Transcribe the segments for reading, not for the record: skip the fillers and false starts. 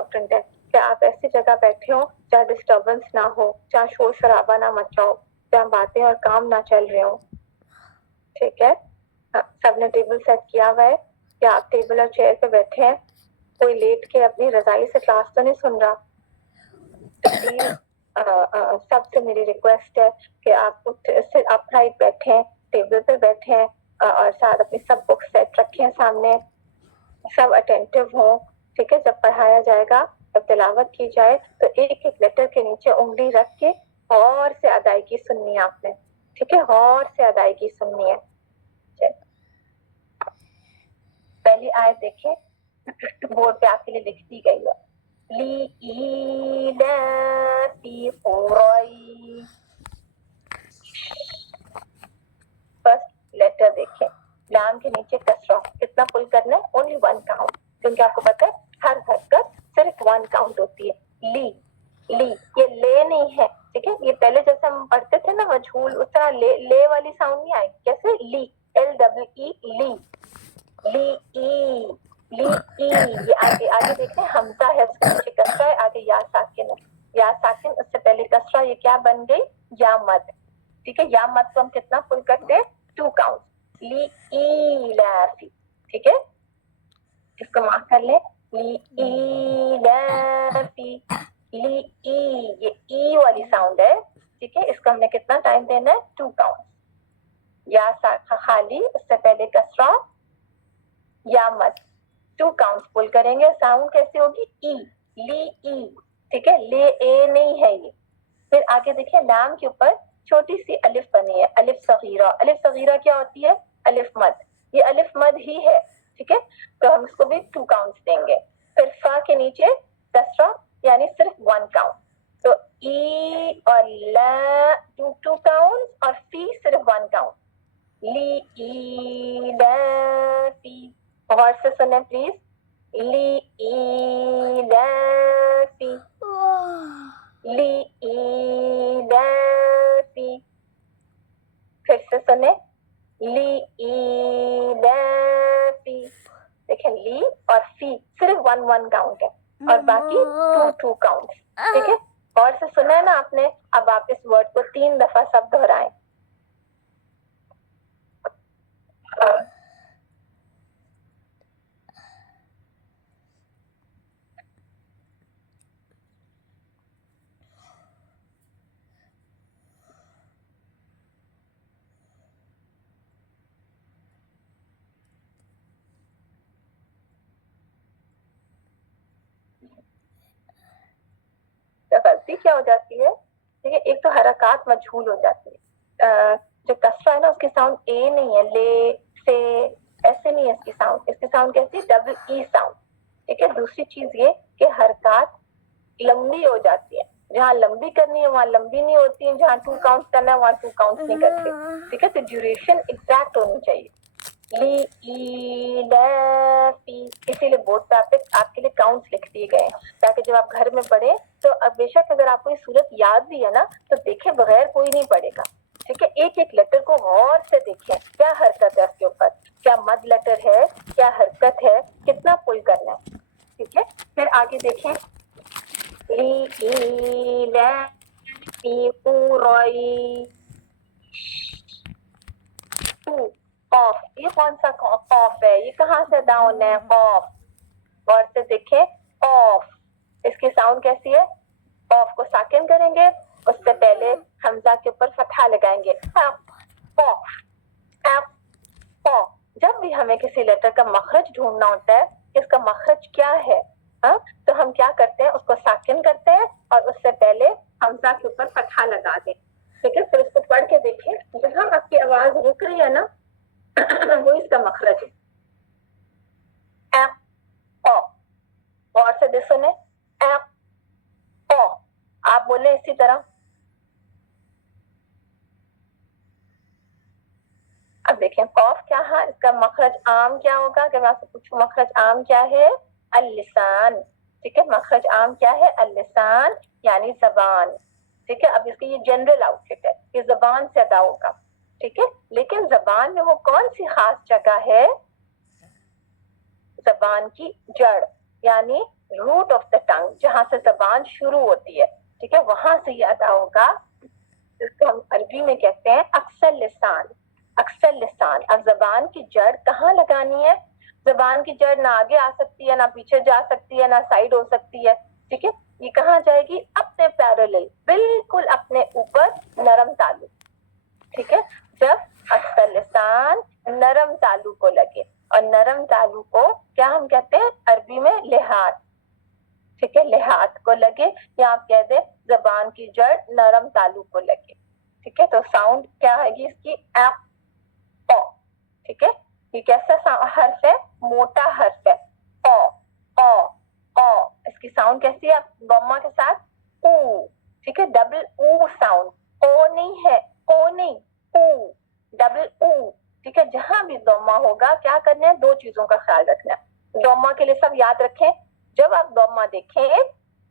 Important है कि आप ऐसी जगह बैठे हो जहाँ डिस्टर्बेंस ना हो, जहाँ शोर शराबा ना मचाओ, जहाँ बातें और काम ना चल रहे हो। ठीक है, सबने टेबल सेट किया हुआ है कि आप टेबल और चेयर पे बैठे हैं, कोई लेट के अपनी रजाई से क्लास तो नहीं सुन रहा। तो प्लीज सबसे मेरी रिक्वेस्ट है कि आप अपराइट बैठे, टेबल पे बैठे और साथ अपनी सब बुक सेट रखें सामने, सब अटेंटिव हो। ठीक है, जब पढ़ाया जाएगा, जब तिलावत की जाए तो एक एक लेटर के नीचे उंगली रख के और से अदायगी सुननी है आपने। ठीक है, और से अदायगी सुननी है। पहली आयत देखिए, बोर्ड पे आपके लिए लिख दी गई है। फर्स्ट लेटर देखें, लाम के नीचे कसरा, कितना पुल करना है? ओनली वन काउंट, क्योंकि आपको पता है हर हरकत सिर्फ वन काउंट होती है। ली, ये ले नहीं है। ठीक है, ये पहले जैसे हम पढ़ते थे ना मजहूल, उस तरह ले वाली साउंड नहीं आएगी। कैसे? ली, LEE, ये आगे देखते हैं, हमजा है, उसके नीचे कसरा है, आगे या साकिन है। या साकिन, उससे पहले कसरा, ये क्या बन गई? या मद। ठीक है, या मद को हम कितना पुल करते हैं? 2 काउंट। ली, ठीक है, इसको मार्क कर ले। ये ई वाली साउंड है। ठीक है, इसको हमने कितना टाइम देना है? 2 काउंट। या खाली, उससे पहले कसरा, या मद, 2 काउंट्स पुल करेंगे। साउंड कैसे होगी? ई, ली ई। ठीक है, ले ए नहीं है ये। फिर आगे देखिए, लाम के ऊपर छोटी सी अलिफ बनी है, अलिफ सगीरा। अलिफ सगीरा क्या होती है? अलिफ मद। ये अलिफ मद ही है। ठीक है, तो हम इसको भी 2 काउंट्स देंगे। फिर फा के नीचे कसरा, यानी सिर्फ 1 काउंट। तो ई और ला 2 काउंट्स, और फी सिर्फ 1 काउंट। ली ई ला फी, और से सुने प्लीज। ली ई ला फी, ली ई ला फी। फिर से सुने, ली ई ला फी। देखें, ली और फी सिर्फ 1 काउंट है, और बाकी 2 काउंट। ठीक है, और से सुना है ना आपने। अब आप इस वर्ड को 3 दफा सब दोहराएं। तो गलती क्या हो जाती है? ठीक है, एक तो हरकत मजहूल हो जाती है। जो कसरा है ना, उसकी साउंड ए नहीं है, ले से ऐसे नहीं है इसकी साउंड। इसकी साउंड कैसी है? Double E sound. ठीक है, दूसरी चीज ये कि हरकत लंबी हो जाती है। जहाँ लंबी करनी है वहां लंबी नहीं होती है, जहाँ 2 काउंट करना है वहां 2 काउंट नहीं करते। ठीक है, तो ड्यूरेशन एग्जैक्ट होनी चाहिए। ली ई ला फी, इसीलिए बोर्ड पे आपके लिए काउंट्स लिख दिए गए हैं, ताकि जब आप घर में पढ़े तो अब बेशक अगर आपको ये सूरत याद भी है ना, तो देखे बगैर कोई नहीं पढ़ेगा। ठीक है, एक एक लेटर को गौर से देखें, क्या हरकत है उसके ऊपर, क्या मद लेटर है, क्या हरकत है, कितना पुल करना है। ठीक है, फिर आगे देखें, ली ई ला फी पूरी कॉफ, ये कौन सा कॉफ है? ये कहाँ से डाउन है? कॉफ। और से देखें, ऑफ, इसकी साउंड कैसी है? ऑफ को साकिन करेंगे, उससे पहले हमजा के ऊपर फतहा लगाएंगे। जब भी हमें किसी लेटर का मखरज ढूंढना होता है, इसका मखरज क्या है, तो हम क्या करते हैं? उसको साकिन करते हैं और उससे पहले हमजा के ऊपर फतहा लगा दें। ठीक है, फिर उसको पढ़ के देखें, जहाँ आपकी आवाज रुक रही है ना, वो इसका मखरज है। और से सुने, आप बोले इसी तरह। अब देखें, कॉफ क्या है, इसका मखरज आम क्या होगा? अगर मैं आपसे पूछूं मखरज आम क्या है? अल-लिसान। ठीक है, मखरज आम क्या है? अल-लिसान, यानी जबान। ठीक है, अब इसकी ये जनरल आउटफिट है, ये जबान से अदा होगा। ठीक है, लेकिन जबान में वो कौन सी खास जगह है? जबान की जड़, यानी रूट ऑफ द टंग। जहाँ से जबान शुरू होती है, ठीक है, वहां से ये अदा होगा, जिसको हम अरबी में कहते हैं अक्सर लिसान। अक्सर लिसान। अब जबान की जड़ कहाँ लगानी है? जबान की जड़ ना आगे आ सकती है, ना पीछे जा सकती है, ना साइड हो सकती है, ठीक है, ये कहाँ जाएगी? अपने पैरेलल, बिल्कुल अपने ऊपर, नरम तालु, ठीक है। जब अक्सर लिसान नरम तालु को लगे, और नरम तालु को क्या हम कहते हैं अरबी में? लिहात, ठीक है, लिहात को लगे, या आप कह दे जबान की जड़ नरम तालु को लगे, ठीक है। तो साउंड क्या आएगी इसकी? ओ, ठीक है। ये कैसा हर्फ है? मोटा हर्फ है, ओ ओ ओ। इसकी साउंड कैसी है? बम्मा के साथ ऊ, ठीक है, डबल ऊ साउंड, ओ नहीं है, ओ नहीं, ऊ, डबल ऊ, ठीक है। जहां भी दोमा होगा क्या करना है? दो चीजों का ख्याल रखना है। दोमा के लिए सब याद रखें, जब आप दोमा देखें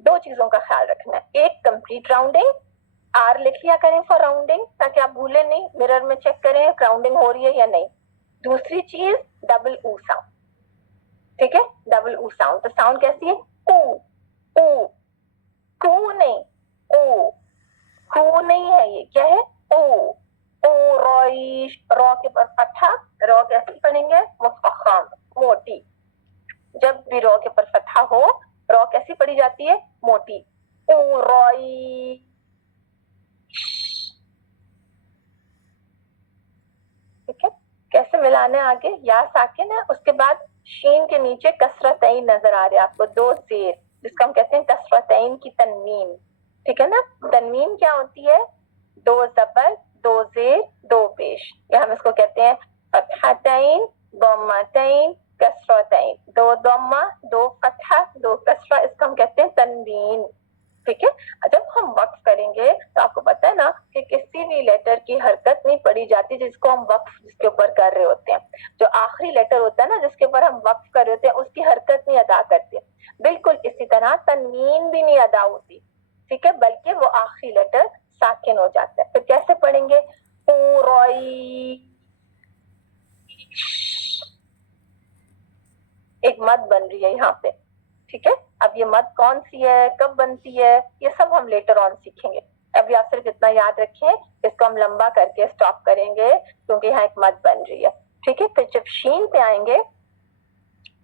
दो चीजों का ख्याल रखना है। एक, कंप्लीट राउंडिंग, आर लिख लिया करें फॉर राउंडिंग, ताकि आप भूले नहीं, मिरर में चेक करें राउंडिंग हो रही है या नहीं। दूसरी चीज, डबल ऊ साउंड, ठीक है, डबल ऊ साउंड। तो साउंड कैसी है? ऊ, ऊ, कू नहीं, ऊ, कू नहीं है, ये क्या है? ऊ, ऊ, रॉइश, रॉ के पर फतहा, रॉ कैसी पढ़ेंगे? मुफखम, मोटी। जब भी रॉ के पर फतहा हो, रॉ कैसी पढ़ी जाती है? मोटी। ऊ, रॉइश, ठीक है। कैसे मिलाने आगे? या साकिन है, उसके बाद शीन के नीचे कसरतैन नजर आ रहे हैं आपको, दो जेर, जिसको हम कहते हैं कसरतैन की तनवीन, ठीक है ना। तनवीन क्या होती है? दो जबर, दो जेर, दो पेश, या हम इसको कहते हैं फतहतैन, दम्मतैन, कसरतैन। दो दम्मा, दो फतहा, दो कसरा, इसको हम कहते हैं तनवीन, ठीक है। जब हम वक्फ करेंगे तो आपको पता है ना कि किसी भी लेटर की हरकत नहीं पड़ी जाती जिसको हम वक्फ जिसके ऊपर कर रहे होते हैं। जो आखिरी लेटर होता है ना जिसके ऊपर हम वक्फ कर रहे होते हैं, उसकी हरकत नहीं अदा करते। बिल्कुल इसी तरह तनवीन भी नहीं अदा होती, ठीक है, बल्कि वो आखिरी लेटर साकिन हो जाता है। तो कैसे पढ़ेंगे? एक मद बन रही है यहाँ पे, ठीक है। अब ये मद कौन सी है, कब बनती है, ये सब हम लेटर ऑन सीखेंगे। अभी आप सिर्फ इतना याद रखें, इसको हम लंबा करके स्टॉप करेंगे क्योंकि यहाँ एक मद बन रही है, ठीक है। फिर जब शीन पे आएंगे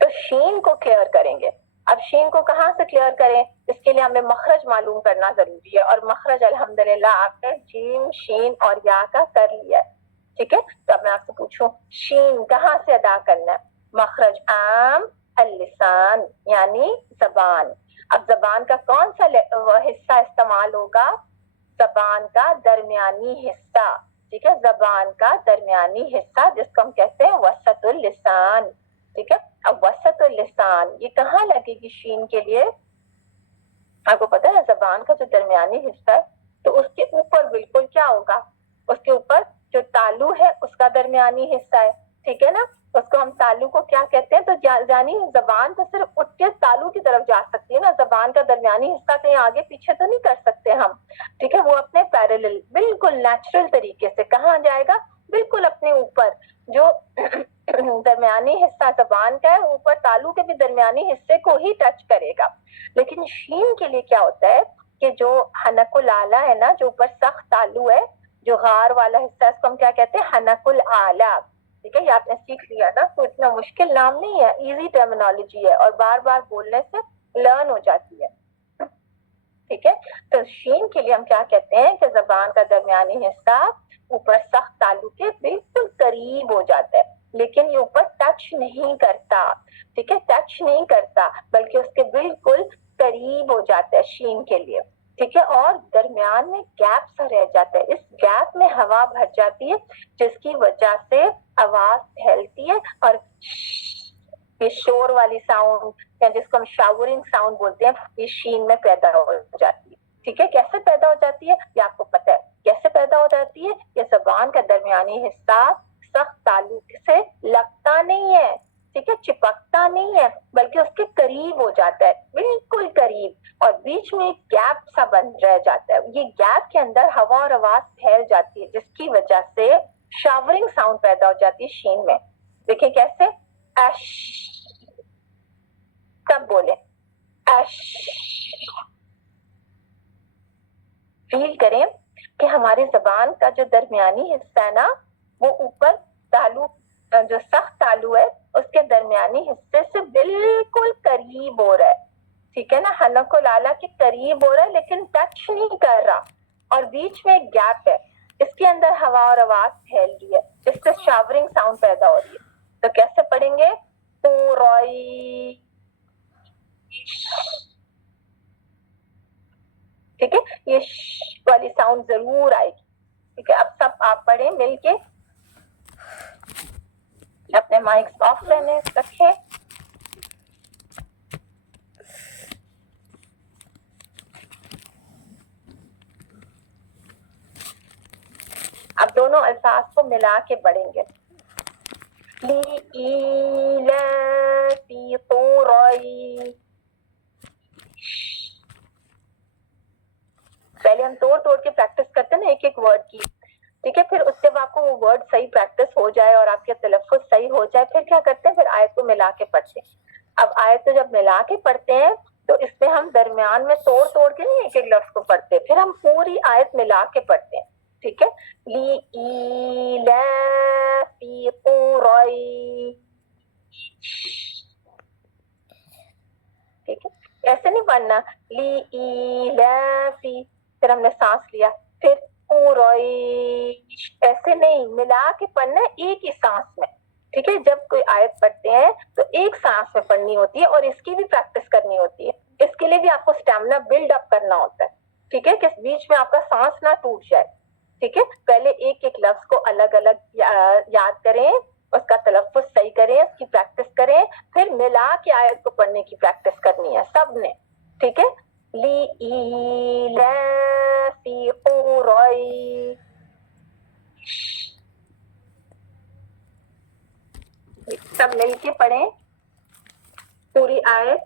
तो शीन को क्लियर करेंगे। अब शीन को कहाँ से क्लियर करें? इसके लिए हमें मखरज मालूम करना जरूरी है, और मखरज अल्हम्दुलिल्लाह आपने जीम, शीन और या का कर लिया है, ठीक है। तो अब मैं आपसे पूछूं, शीन कहाँ से अदा करना है? मखरज आम अल-लिसान, यानी जबान। अब जबान का कौन सा हिस्सा इस्तेमाल होगा? जबान का दरमियानी हिस्सा, ठीक है, जबान का दरमियानी हिस्सा, जिसको हम कहते हैं वसतुल लिसान, ठीक है। अब वसतुल लिसान ये कहाँ लगेगी शीन के लिए? आपको पता है जबान का जो दरमियानी हिस्सा है, तो उसके ऊपर बिल्कुल क्या होगा? उसके ऊपर जो तालु है उसका दरमियानी हिस्सा है, ठीक है ना। उसको हम तालु को क्या कहते हैं? तो यानी जबान तो सिर्फ उठ के तालु की तरफ जा सकती है ना, जबान का दरमियानी हिस्सा कहीं आगे पीछे तो नहीं कर सकते हम, ठीक है। वो अपने पैरेलल बिल्कुल नेचुरल तरीके से कहाँ जाएगा? बिल्कुल अपने ऊपर। जो दरमियानी हिस्सा जबान का है ऊपर तालु के भी दरमियानी हिस्से को ही टच करेगा। लेकिन शीन के लिए क्या होता है कि जो हनकुल आला है ना, जो ऊपर सख्त तालु है, जो गार वाला हिस्सा, इसको हम क्या कहते हैं? हनकुल आला, ठीक है। ये आपने सीख लिया ना, तो इतना मुश्किल नाम नहीं है, इजी टर्मिनोलॉजी है, और बार बार बोलने से लर्न हो जाती है, ठीक है। तो शीन के लिए हम क्या कहते हैं कि जबान का दरमियानी हिस्सा ऊपर सख्त तालु के बिल्कुल करीब हो जाता है, लेकिन ये ऊपर टच नहीं करता, ठीक है, टच नहीं करता, बल्कि उसके बिल्कुल करीब हो जाता है शीन के लिए, ठीक है। और दरमियान में गैप सा रह जाता है, इस गैप में हवा भर जाती है, जिसकी वजह से आवाज फैलती है, और ये शोर वाली साउंड, या जिसको हम शावरिंग साउंड बोलते हैं, ये शीन में पैदा हो जाती है, ठीक है। कैसे पैदा हो जाती है ये आपको पता है, कैसे पैदा हो जाती है? ये जबान का दरमियानी हिस्सा सख्त तालु से लगता नहीं है, ठीक है, चिपकता नहीं है, बल्कि उसके करीब हो जाता है, बिल्कुल करीब, और बीच में एक गैप सा बन रह जाता है। ये गैप के अंदर हवा और आवाज फैल जाती है, जिसकी वजह से शावरिंग साउंड पैदा हो जाती है शीन में। देखिए कैसे, एश, सब बोले एश, کہ ہماری زبان کا جو درمیانی حصہ ہے نا وہ اوپر تالو جو سخت تالو ہے اس کے درمیانی حصے سے بالکل قریب ہو رہا ہے, ٹھیک ہے نا, حلق العلیٰ کے قریب ہو رہا ہے لیکن ٹچ نہیں کر رہا, اور بیچ میں ایک گیپ ہے, اس کے اندر ہوا اور آواز پھیل رہی ہے, اس سے شاورنگ ساؤنڈ پیدا ہو رہی ہے. تو کیسے پڑھیں گے؟ پوروئی, ٹھیک ہے, یہ ش والی ساؤنڈ ضرور آئے گی, ٹھیک ہے. اب سب آپ پڑھیں مل کے, اپنے مائکس آف رہنے رکھیں. اب دونوں الفاظ کو ملا کے پڑھیں گے. لِإِيلَافِ قُرَيْشٍ, پہلے ہم توڑ توڑ کے پریکٹس کرتے ہیں نا ایک ایک ورڈ کی, ٹھیک ہے. پھر اس جب آپ کو وہ ورڈ صحیح پریکٹس ہو جائے اور آپ کا تلفظ صحیح ہو جائے, پھر کیا کرتے ہیں, پھر آیت کو ملا کے پڑھتے ہیں. اب آیت کو جب ملا کے پڑھتے ہیں تو اس میں ہم درمیان میں توڑ توڑ کے نہیں ایک ایک لفظ کو پڑھتے, پھر ہم پوری آیت ملا کے پڑھتے ہیں, ٹھیک ہے. لِإِيلَافِ قُرَيْشٍ, ٹھیک ہے. ایسے نہیں پڑھنا لِإِيلَافِ, پھر ہم نے سانس لیا, پھر قُرَيْشٍ, ایسے نہیں, ملا کے پڑھنا ہے ایک ہی سانس میں, ٹھیک ہے. جب کوئی آیت پڑھتے ہیں تو ایک سانس میں پڑھنی ہوتی ہے, اور اس کی بھی پریکٹس کرنی ہوتی ہے. اس کے لیے بھی آپ کو اسٹیمنا بلڈ اپ کرنا ہوتا ہے, ٹھیک ہے, کہ بیچ میں آپ کا سانس نہ ٹوٹ جائے, ٹھیک ہے. پہلے ایک ایک لفظ کو الگ الگ یاد کریں, اس کا تلفظ صحیح کریں, اس کی پریکٹس کریں, پھر ملا کے آیت کو پڑھنے کی پریکٹس کرنی ہے سب نے, ٹھیک ہے. لِإِيلَافِ قُرَيْشٍ, سب مل کے پڑھیں پوری آیت.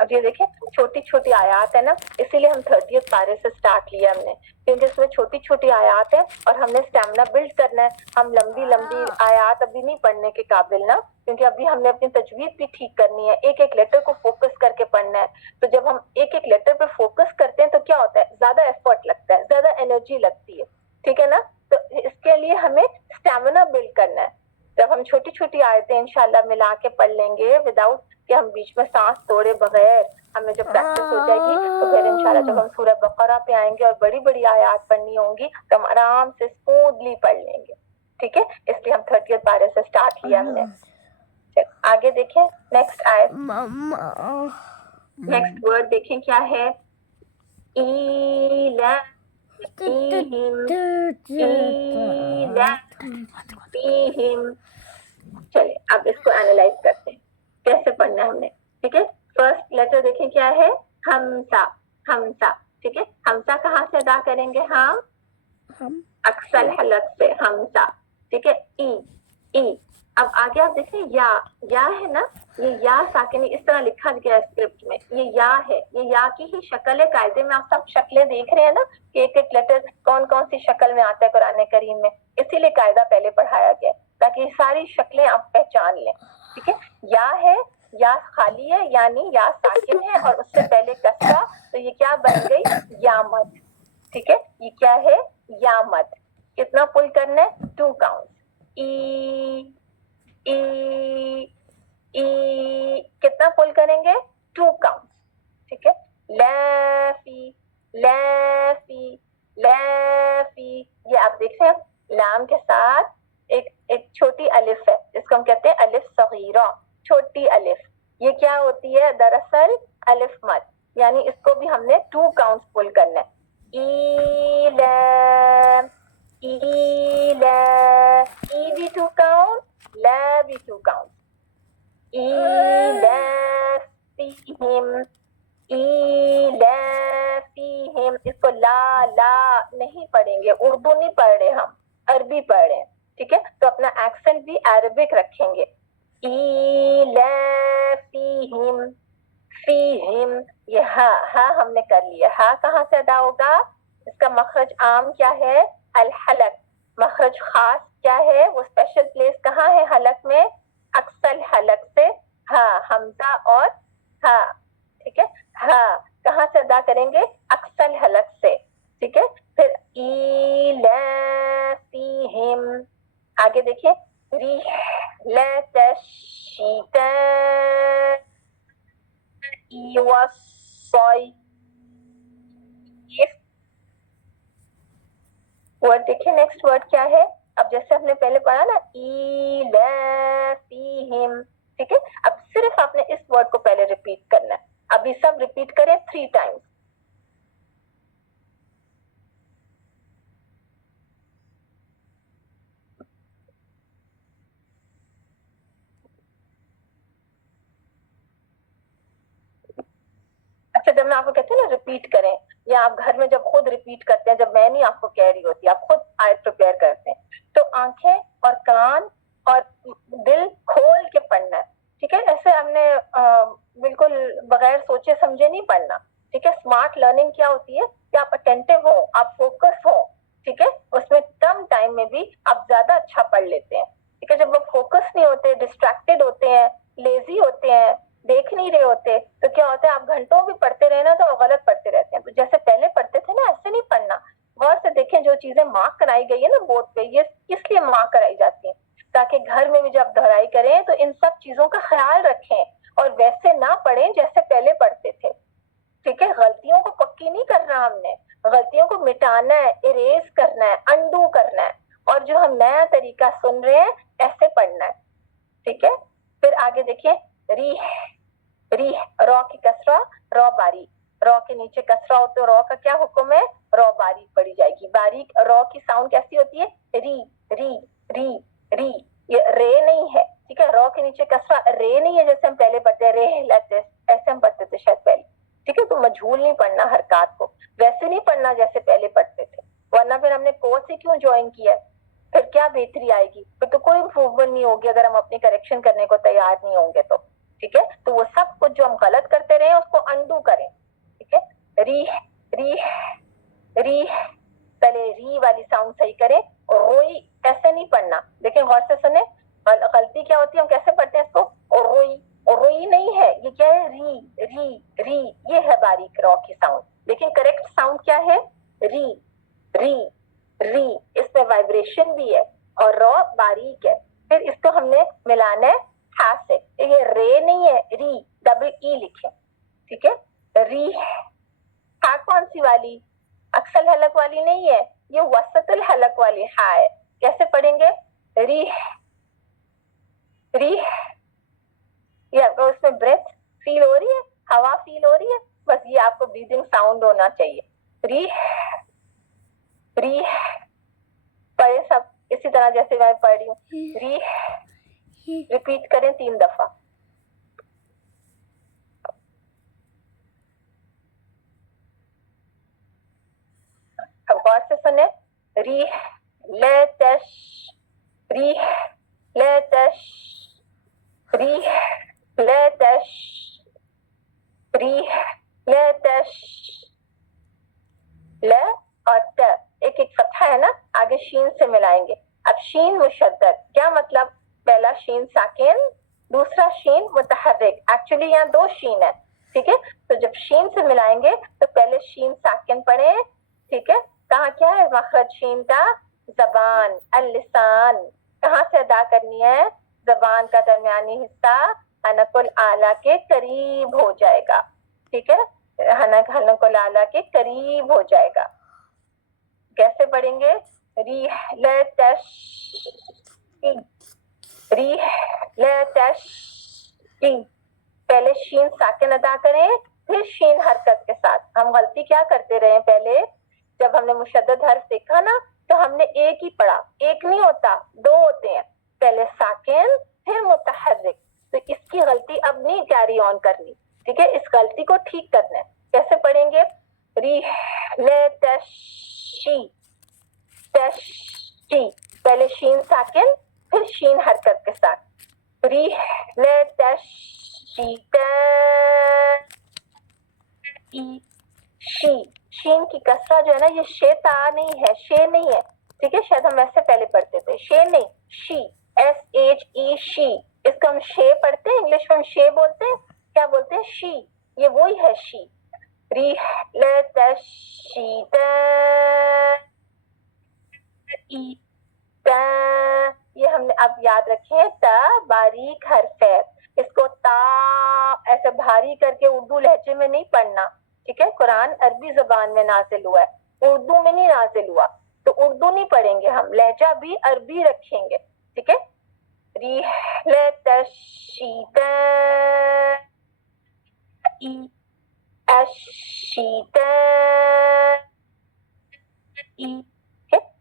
اب یہ دیکھیں چھوٹی چھوٹی آیات ہے نا, اسی لیے ہم 30th پارے سے سٹارٹ لیا ہم نے, کیونکہ اس میں چھوٹی چھوٹی آیات ہے اور ہم نے اسٹیمنا بلڈ کرنا ہے. ہم لمبی لمبی آیات ابھی نہیں پڑھنے کے قابل نا, کیونکہ ابھی ہم نے اپنی تجوید بھی ٹھیک کرنی ہے, ایک ایک لیٹر کو فوکس کر کے پڑھنا ہے. تو جب ہم ایک ایک لیٹر پہ فوکس کرتے ہیں تو کیا ہوتا ہے, زیادہ ایفرٹ لگتا ہے, زیادہ انرجی لگتی ہے, ٹھیک ہے نا. تو اس کے لیے ہمیں اسٹیمنا بلڈ کرنا ہے. جب ہم چھوٹی چھوٹی آیتیں انشاءاللہ ملا کے پڑھ لیں گے وداؤٹ کہ ہم بیچ میں سانس توڑے بغیر, ہمیں جب پریکٹس ہو جائے گی تو پھر انشاءاللہ جب ہم سورہ بقرہ پہ آئیں گے اور بڑی بڑی آیات پڑھنی ہوں گی تو ہم آرام سے اسموتھلی پڑھ لیں گے, ٹھیک ہے. اس لیے ہم 30th پارے سے سٹارٹ کیا ہم نے. آگے دیکھیں نیکسٹ آیت, نیکسٹ ورڈ دیکھیں کیا ہے. چلیے اب اس کو اینالائز کرتے ہیں کیسے پڑھنا ہے ہم نے, ٹھیک ہے. فرسٹ لیٹر دیکھیں کیا ہے, ہمسا, ہمسا, ٹھیک ہے. ہمسا کہاں سے ادا کریں گے ہم, اکسل حلق سے, ہمسا, ٹھیک ہے. ای, ای. اب آگے آپ دیکھیں یا ہے نا, یہ یا ساکنی اس طرح لکھا گیا ہے اسکرپٹ میں, یہ یا ہے, یہ یا کی ہی شکل ہے. قاعدے میں آپ سب شکلیں دیکھ رہے ہیں نا کہ ایک ایک لیٹر کون کون سی شکل میں آتا ہے قرآن کریم میں, اسی لیے قاعدہ پہلے پڑھایا گیا تاکہ یہ ساری شکلیں آپ پہچان لیں, ٹھیک ہے. یا ہے, یا خالی ہے, یعنی یا ساکن ہے اور اس سے پہلے کسرہ, تو یہ کیا بن گئی, یا مد, ٹھیک ہے. یہ کیا ہے, یا مد. کتنا پل کرنا ہے, 2 کاؤنٹ. ای, ای, ای, کتنا پل کریں گے, 2 کاؤنٹ, ٹھیک ہے. Leafy, leafy, leafy. یہ آپ دیکھ رہے ہیں لام کے ساتھ ایک چھوٹی الف ہے جس کو ہم کہتے ہیں الف صغیرہ, چھوٹی الف. یہ کیا ہوتی ہے دراصل الف مد, یعنی اس کو بھی ہم نے 2 کاؤنٹس پل کرنا ہے. ایلام, ایلا, ای بھی 2 کاؤنٹ, لا بھی 2 کاؤنٹ. ایلافیہم, ایلافیہم. اس کو لا نہیں پڑھیں گے, اردو نہیں پڑھ رہے ہم, عربی پڑھ رہے ہیں, ٹھیک ہے. تو اپنا ایکسنٹ بھی عربک رکھیں گے. ایلافیہم, فیہم. یہ ہا ہم نے کر لیا. ہا کہاں سے ادا ہوگا, اس کا مخرج عام کیا ہے, الحلق. मखरज खास क्या है, वो स्पेशल प्लेस कहाँ है हलक में, अक्सल हलक से हाँ, हमजा और हाँ, ठीक है, हाँ कहाँ से अदा करेंगे, अक्सल हलक से, ठीक है। फिर इलाफिहिम, आगे देखिए, रिहलतश्शिताइ वस्सैफ, वर्ड देखिए, नेक्स्ट वर्ड क्या है। अब जैसे हमने पहले पढ़ा ना, इलाफिहिम, ठीक है, अब सिर्फ आपने इस वर्ड को पहले रिपीट करना है। अभी सब रिपीट करें 3 टाइम्स। अच्छा, जब मैं आपको कहती हूँ ना रिपीट करें, या आप घर में जब खुद रिपीट करते हैं, जब मैं नहीं आपको कह रही होती, आप खुद आयत प्रिपेयर करते हैं, तो आंखें और कान और दिल खोल के पढ़ना है, ठीक है। ऐसे हमने बिल्कुल बगैर सोचे समझे नहीं पढ़ना, ठीक है। स्मार्ट लर्निंग क्या होती है कि आप अटेंटिव हो, आप फोकस हो, ठीक है, उसमें कम टाइम में भी आप ज्यादा अच्छा पढ़ लेते हैं, ठीक है। जब आप फोकस नहीं होते, डिस्ट्रैक्टेड होते हैं, लेजी होते हैं, देख नहीं रहे होते, तो क्या होता है, आप घंटों भी पढ़ते रहे ना तो गलत पढ़ते रहते हैं। तो जैसे पहले पढ़ते थे ना, ऐसे नहीं पढ़ना। गौर से देखें, जो चीजें मार्क कराई गई है ना बोर्ड पे, ये इसलिए मार्क कराई जाती है ताकि घर में भी जब दोहराई करें तो इन सब चीजों का ख्याल रखें और वैसे ना पढ़ें जैसे पहले पढ़ते थे, ठीक है। गलतियों को पक्की नहीं करना हमने, गलतियों को मिटाना है, इरेज करना है, अंडू करना है, और जो हम नया तरीका सुन रहे हैं ऐसे पढ़ना है, ठीक है। फिर आगे देखिए, रीह, रीह, रॉ की कसरा, रॉ बारीक, रॉ के नीचे कसरा हो तो रॉ का क्या हुक्म है, रॉ बारीक पढ़ी जाएगी। बारीक रॉ की साउंड कैसी होती है, री री री री, ये रे नहीं है, ठीक है। रॉ के नीचे कसरा, रे नहीं है जैसे हम पहले पढ़ते हैं, रे लते ऐसे हम पढ़ते थे शायद पहले, ठीक है। तो मजहूल नहीं पढ़ना हरकत को, वैसे नहीं पढ़ना जैसे पहले पढ़ते थे, वरना फिर हमने कोर्स ही क्यों ज्वाइन किया, फिर क्या बेहतरी आएगी, फिर तो कोई इम्प्रूवमेंट नहीं होगी अगर हम अपनी करेक्शन करने को तैयार नहीं होंगे तो, ठीक है। तो वो सब कुछ जो हम गलत करते रहे उसको अंडू करें, ठीक है। री री री, पहले री वाली साउंड सही करें, और रोई ऐसे नहीं पढ़ना, लेकिन गौर से सुने, गलती क्या होती है, हम कैसे पढ़ते हैं इसको, और रोई नहीं है, ये क्या है, री री री, ये है बारीक रॉ की साउंड, लेकिन करेक्ट साउंड क्या है, री री री, इसमें वाइब्रेशन भी है और रॉ बारीक है। फिर इसको हमने मिलाना है हा से, ये रे नहीं है, री, डबल ई लिखे, ठीक है। री, हा कौन सी वाली, अक्सल हलक वाली नहीं है, ये वसतुल हलक वाली हा है। कैसे पढ़ेंगे, री री, ये आपको उसमें ब्रेथ फील हो रही है, हवा फील हो रही है, बस ये आपको ब्रीदिंग साउंड होना चाहिए। री री, पढ़े सब इसी तरह जैसे मैं पढ़ रही हूँ, री, रिपीट करें 3 दफा। अब गौर से सुने, री लेतश, री लेतश, री लेतश, री लेतश, ल और त, एक एक फतहा है ना, आगे शीन से मिलाएंगे। अब शीन मुशद्दद, क्या मतलब, पहला शीन साकिन, दूसरा शीन मुतहर्रिक, एक्चुअली यहाँ 2 शीन है, ठीक है। तो जब शीन से मिलाएंगे तो पहले शीन साकिन पढ़े, ठीक है। कहाँ क्या है मखरज शीन का, जबान, अल-लिसान, कहाँ से अदा करनी है, जबान का दरमियानी हिस्सा हनकुल आला के करीब हो जाएगा, ठीक है, हनकुल आला के करीब हो जाएगा। कैसे पढ़ेंगे, पहले शीन साकिन अदा करें, फिर शीन हरकत के साथ। हम गलती क्या करते रहे पहले, जब हमने मुशद्दद हर्फ देखा ना तो हमने एक ही पढ़ा, एक नहीं होता 2 होते हैं, पहले साकिन फिर मुतहर्रिक। तो इसकी गलती अब नहीं कैरी ऑन करनी, ठीक है, इस गलती को ठीक करना है। कैसे पढ़ेंगे, रिहलतशी, तशी, पहले शीन साकिन फिर शीन हरकत के साथ, शी, शीन की कसरा जो है ना, ये शेता नहीं है, शे नहीं है, ठीक है, शायद हम वैसे पहले पढ़ते थे, शे नहीं, शी, SHE, शी, इसको हम शे पढ़ते हैं, इंग्लिश में हम शे बोलते हैं, क्या बोलते हैं, शी, ये वही है शी। ये हमने अब याद रखें, त बारीक हर्फ है, इसको ता ऐसे भारी करके उर्दू लहजे में नहीं पढ़ना, ठीक है, कुरान अरबी जबान में नाजिल हुआ है, उर्दू में नहीं नाजिल हुआ, तो उर्दू नहीं पढ़ेंगे हम, लहजा भी अरबी रखेंगे, ठीक है।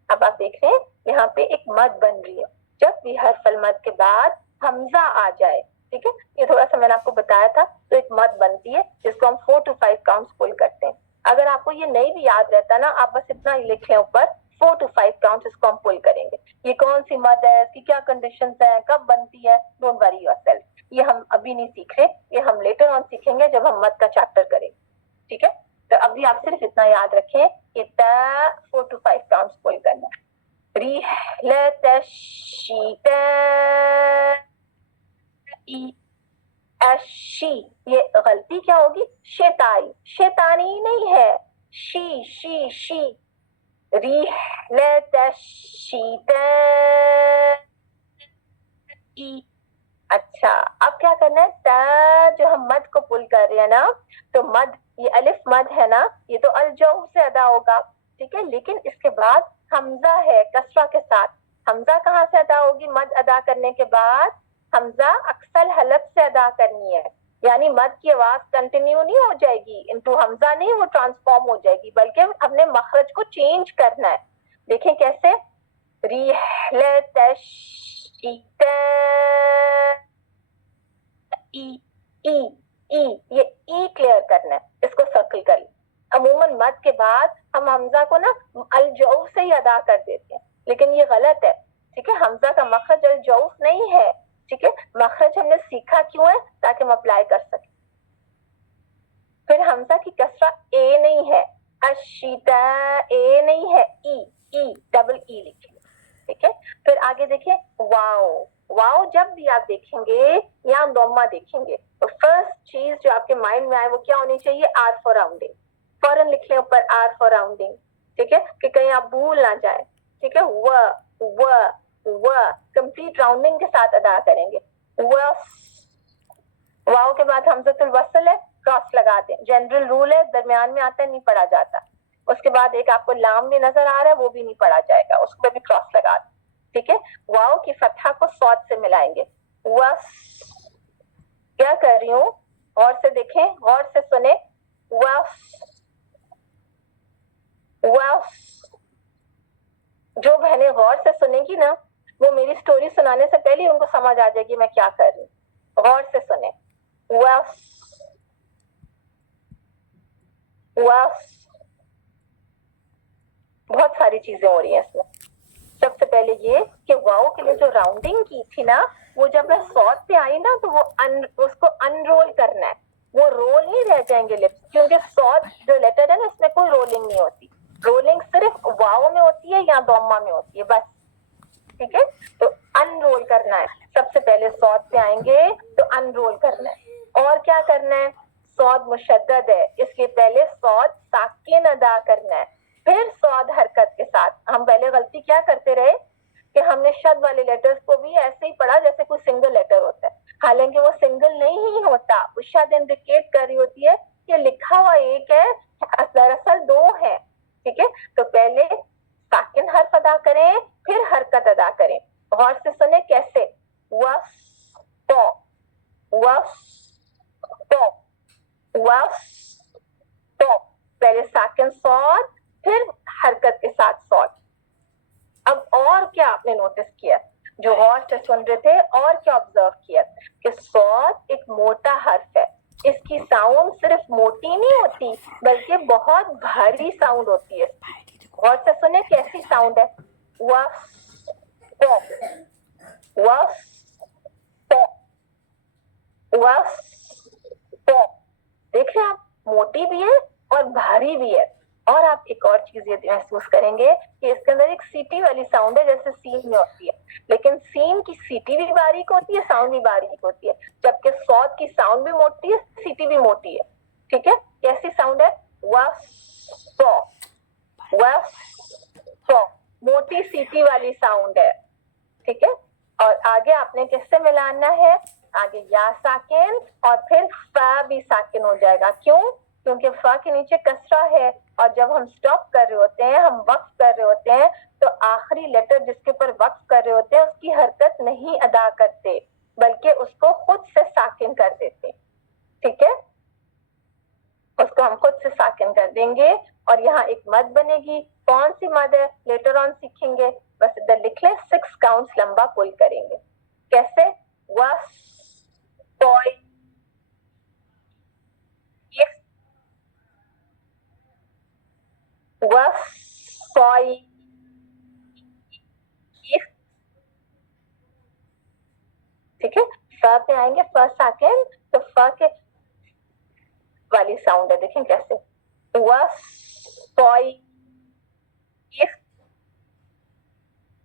अब आप देख रहे हैं यहाँ पे एक मद बन रही है, जब भी हर्फल मद के बाद हमजा आ जाए, ठीक है, ये थोड़ा सा मैंने आपको बताया था, तो एक मद बनती है जिसको हम 4 to 5 काउंट्स पुल करते हैं। अगर आपको ये नहीं भी याद रहता ना, आप बस इतना ही लिख लें ऊपर, 4 to 5 काउंट्स इसको हम पुल करेंगे। ये कौन सी मद है, इसकी क्या कंडीशंस है, कब बनती है, डोंट वरी योरसेल्फ, ये हम अभी नहीं सीख रहे, ये हम लेटर ऑन सीखेंगे जब हम मद का चैप्टर करेंगे, ठीक है। तो अभी आप सिर्फ इतना याद रखें कि 4 to 5 काउंट्स पुल करना है। ये गलती क्या होगी, शैतानी, शैतानी नहीं है, शी शी शी, अच्छा, अब क्या करना है, ता जो हम मद को पुल कर रहे हैं ना, तो मद, ये अलिफ मद है ना, ये तो अलजौफ से अदा होगा, ठीक है, लेकिन इसके बाद हमजा है कसरा के साथ, हमजा कहाँ से अदा होगी, मद अदा करने के बाद हमजा अक्सल हलफ से अदा करनी है, यानी मद की आवाज कंटिन्यू नहीं हो जाएगी इनटू हमजा, नहीं, वो ट्रांसफॉर्म हो जाएगी, बल्कि हमने मखरज को चेंज करना है। देखें कैसे, ये ई क्लियर करना है, इसको सर्कल कर लें। अमूमन मद के बाद हम हमजा को ना अलजौफ से ही अदा कर देते हैं, लेकिन ये गलत है, ठीक है, हमजा का मखरज अलजौफ नहीं है, ठीक है, मखरज हमने सीखा क्यों है, ताकि हम अप्लाई कर सकें। फिर हमजा की कसरा ए नहीं है, अशीता ए नहीं है, ई डबल ई लिखिए, ठीक है। फिर आगे देखिए, वाओ, वाओ जब भी आप देखेंगे या दोमा देखेंगे, तो फर्स्ट चीज जो आपके माइंड में आए वो क्या होनी चाहिए, आर फॉर राउंडिंग, फौरन लिख लें ऊपर आर फॉर राउंडिंग, ठीक है, कि कहीं आप भूल ना जाए, ठीक है। व कंप्लीट राउंडिंग के साथ अदा करेंगे। वाओ के बाद हमज़तुल वस्ल है, क्रॉस लगा दें, जनरल रूल है, दरमियान में आता है, नहीं पढ़ा जाता। उसके बाद एक आपको लाम भी नजर आ रहा है, वो भी नहीं पढ़ा जाएगा, उसको भी क्रॉस लगा दें, ठीक है। वाओ की फतहा को सौद से मिलाएंगे, वस, क्या कर रही हूँ, गौर से देखें, गौर से सुने, वस, जो बहनें गौर से सुनेंगी ना, वो मेरी स्टोरी सुनाने से पहले ही उनको समझ आ जाएगी मैं क्या कर रही हूँ। गौर से सुने, बहुत सारी चीजें हो रही हैं इसमें। सबसे पहले ये कि वाओ के लिए जो राउंडिंग की थी ना, वो जब मैं सौद पे आई ना, तो वो उसको अनरोल करना है, वो रोल नहीं रह जाएंगे लिप्स, क्योंकि सौद जो लेटर है ना, इसमें कोई रोलिंग नहीं होती, रोलिंग सिर्फ वाओ में होती है या दोमा में होती है बस, ठीक है। तो अनरोल करना है, सबसे पहले सौद पे आएंगे तो अनरोल करना है। और क्या करना है, सौद मुशद्दद है, इसलिए पहले सौद साकिन अदा करना है, फिर सौद हरकत के साथ। हम पहले गलती क्या करते रहे कि हमने शद वाले लेटर्स को भी ऐसे ही पढ़ा जैसे कोई सिंगल लेटर होता है, हालांकि वो सिंगल नहीं ही होता, वो शद इंडिकेट कर रही होती है कि लिखा हुआ एक है, दरअसल दो है, ठीक है। तो पहले साकिन हर्फ अदा करें, फिर हरकत अदा करें। गौर से सुने कैसे, वस्तो, वस्तो, वस्तो, पहले साकिन सौद, फिर हरकत के साथ सौद। अब और क्या आपने नोटिस किया, जो गौर से सुन रहे थे, और क्या ऑब्जर्व किया कि सौद एक मोटा हर्फ है, इसकी साउंड सिर्फ मोटी नहीं होती बल्कि बहुत भारी साउंड होती है। गौर से सुने कैसी साउंड है, वस्तो, वस्तो, वस्तो, देख रहे हैं आप, मोटी भी है और भारी भी है। और आप एक और चीज ये महसूस करेंगे कि इसके अंदर एक सीटी वाली साउंड है जैसे सीन में होती है, लेकिन सीन की सीटी भी बारीक होती है, साउंड भी बारीक होती है, जबकि सौद की साउंड भी मोटी है, सीटी भी मोटी है। ठीक है, कैसी साउंड है? मोटी सीटी वाली साउंड है। ठीक है, और आगे आपने किससे मिलाना है? आगे या साकिन और फिर फा भी साकिन हो जाएगा। क्यों? क्योंकि फा के नीचे कसरा है और जब हम स्टॉप कर रहे होते हैं, हम वक्फ कर रहे होते हैं, तो आखिरी लेटर जिसके ऊपर वक्फ कर रहे होते हैं उसकी हरकत नहीं अदा करते बल्कि उसको खुद से साकिन कर देते। ठीक है, उसको हम खुद से साकिन कर देंगे और यहाँ एक मद बनेगी। कौन सी मद है लेटर ऑन सीखेंगे, बस इधर लिख ले 6 काउंट्स लंबा पुल करेंगे। कैसे? ठीक है, फ पे आएंगे, फर्स्ट सेकंड, तो फ के वाली साउंड है, देखें कैसे।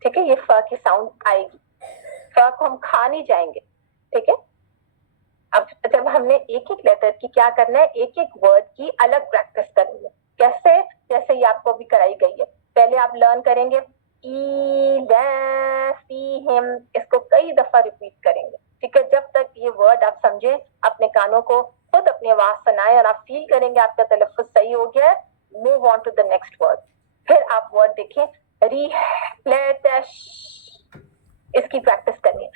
ठीक है, ये फ की साउंड आएगी, फ को हम खा नहीं जाएंगे। ठीक है, अब जब हमने एक एक लेटर की क्या करना है, एक एक वर्ड की अलग प्रैक्टिस करनी है। कैसे? जैसे ये आपको भी कराई गई है। पहले आप लर्न करेंगे इसको कई दफा रिपीट करेंगे। ठीक है, जब तक ये वर्ड आप समझे, अपने कानों को खुद अपनी आवाज सुनाए और आप फील करेंगे आपका तलफ्फुज सही हो गया है, move on to the next word. फिर आप वर्ड देखें, इसकी प्रैक्टिस करनी है।